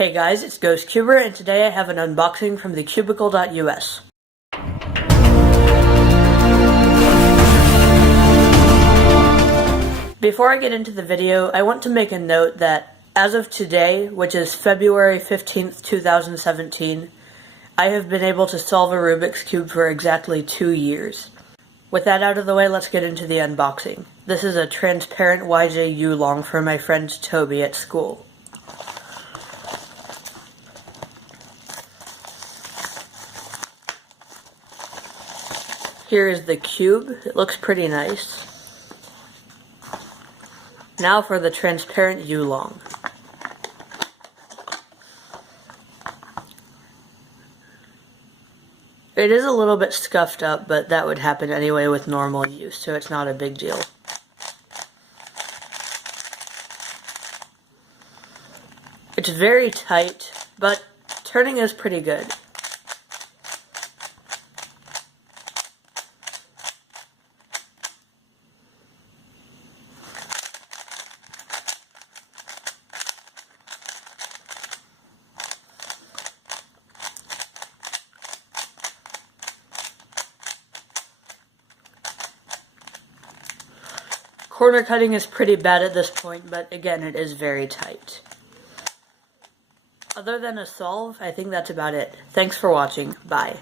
Hey guys, it's GhostCuber, and today I have an unboxing from the cubicle.us. Before I get into the video, I want to make a note that as of today, which is February 15th, 2017, I have been able to solve a Rubik's Cube for exactly 2 years. With that out of the way, let's get into the unboxing. This is a transparent YuLong for my friend Toby at school. Here is the cube. It looks pretty nice. Now for the transparent YuLong. It is a little bit scuffed up, but that would happen anyway with normal use, so it's not a big deal. It's very tight, but turning is pretty good. Corner cutting is pretty bad at this point, but again, it is very tight. Other than a solve, I think that's about it. Thanks for watching. Bye.